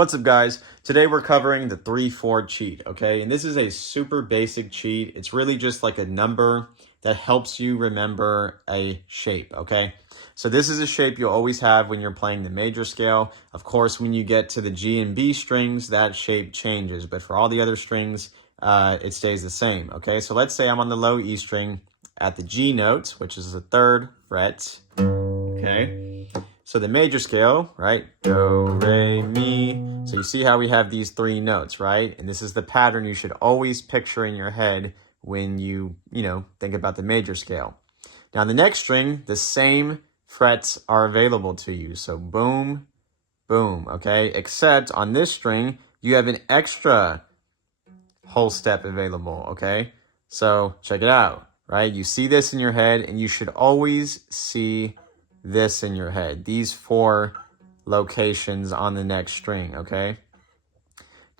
What's up, guys? Today we're covering the 3/4 cheat, okay? And this is a super basic cheat. It's really just like a number that helps you remember a shape, okay? So this is a shape you'll always have when you're playing the major scale. Of course, when you get to the G and B strings, that shape changes. But for all the other strings, it stays the same, okay? So let's say I'm on the low E string at the G note, which is the 3rd fret, okay? So the major scale, right? Do, re, mi. So you see how we have these 3 notes, right? And this is the pattern you should always picture in your head when you think about the major scale. Now the next string, the same frets are available to you. So boom, boom, okay? Except on this string, you have an extra whole step available, okay? So check it out, right? You see this in your head, and you should always see this in your head, these 4 locations on the next string, okay?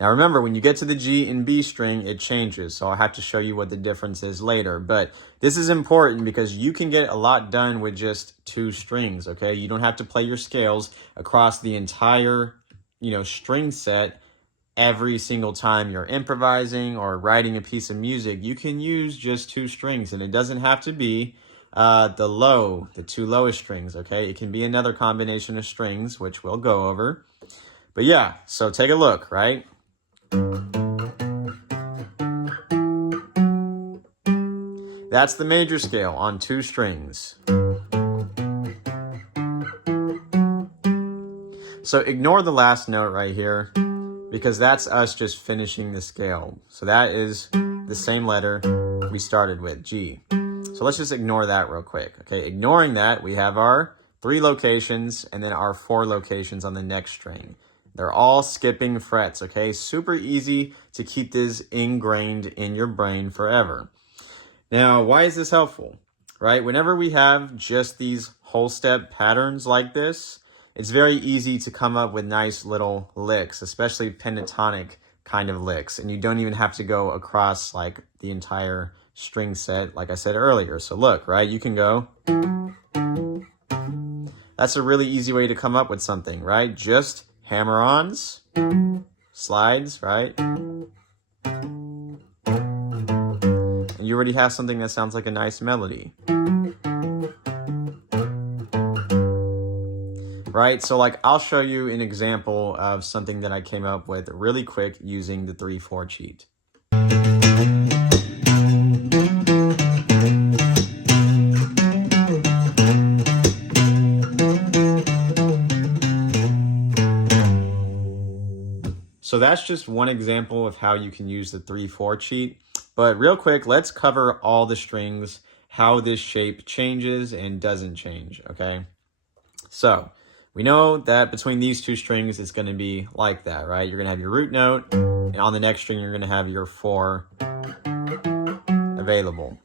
Now remember, when you get to the G and B string, it changes, so I'll have to show you what the difference is later, but this is important because you can get a lot done with just 2 strings, okay? You don't have to play your scales across the entire, string set every single time you're improvising or writing a piece of music. You can use just 2 strings, and it doesn't have to be the 2 lowest strings, okay? It can be another combination of strings, which we'll go over. But yeah, so take a look, right? That's the major scale on 2 strings. So ignore the last note right here, because that's us just finishing the scale. So that is the same letter we started with, G. So let's just ignore that real quick, okay? Ignoring that, we have our 3 locations and then our 4 locations on the next string. They're all skipping frets, okay? Super easy to keep this ingrained in your brain forever. Now, why is this helpful, right? Whenever we have just these whole step patterns like this, it's very easy to come up with nice little licks, especially pentatonic kind of licks. And you don't even have to go across like the entire string set, like I said earlier. So look, right, you can go. That's a really easy way to come up with something, right? Just hammer-ons, slides, right? And you already have something that sounds like a nice melody. Right, so like I'll show you an example of something that I came up with really quick using the 3/4 cheat. So that's just one example of how you can use the 3/4 cheat. But real quick, let's cover all the strings, how this shape changes and doesn't change, okay? So we know that between these 2 strings, it's going to be like that, right? You're going to have your root note, and on the next string, you're going to have your 4 available.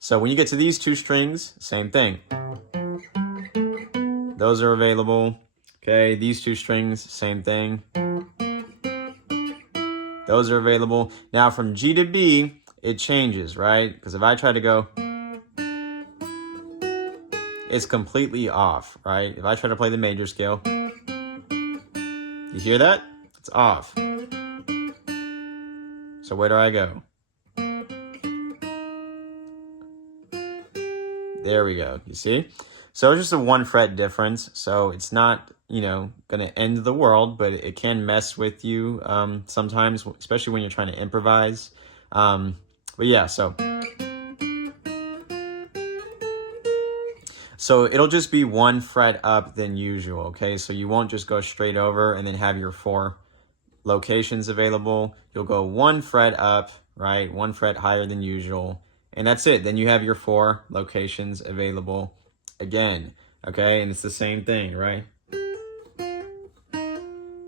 So when you get to these 2 strings, same thing. Those are available. Okay, these 2 strings, same thing. Those are available. Now from G to B, it changes, right? Because if I try to go, it's completely off, right? If I try to play the major scale, you hear that? It's off. So where do I go? There we go, you see? So it's just a 1 fret difference, so it's not, gonna end the world, but it can mess with you sometimes, especially when you're trying to improvise. But yeah, so it'll just be 1 fret up than usual, okay? So you won't just go straight over and then have your 4 locations available. You'll go 1 fret up, right? 1 fret higher than usual. And that's it. Then you have your 4 locations available again, okay? And it's the same thing, right?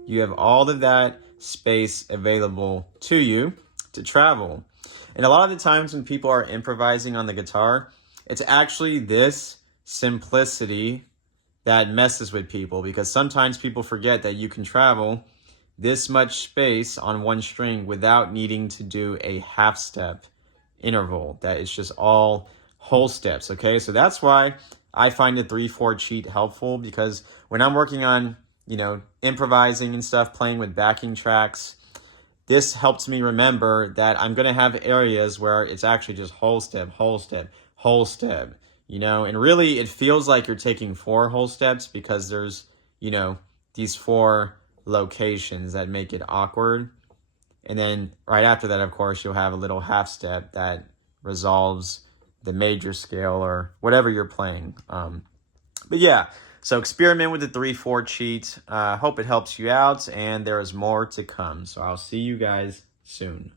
You have all of that space available to you to travel. And a lot of the times when people are improvising on the guitar, it's actually this simplicity that messes with people, because sometimes people forget that you can travel this much space on 1 string without needing to do a half step interval. That it's just all whole steps, okay? So that's why I find the 3/4 cheat helpful, because when I'm working on you know, improvising and stuff, playing with backing tracks, this helps me remember that I'm going to have areas where it's actually just whole step, whole step, whole step, you know, and really it feels like you're taking 4 whole steps because there's, you know, these 4 locations that make it awkward. And then right after that, of course, you'll have a little half step that resolves the major scale or whatever you're playing. But yeah, so experiment with the 3/4 cheat. Hope it helps you out, and there is more to come. So I'll see you guys soon.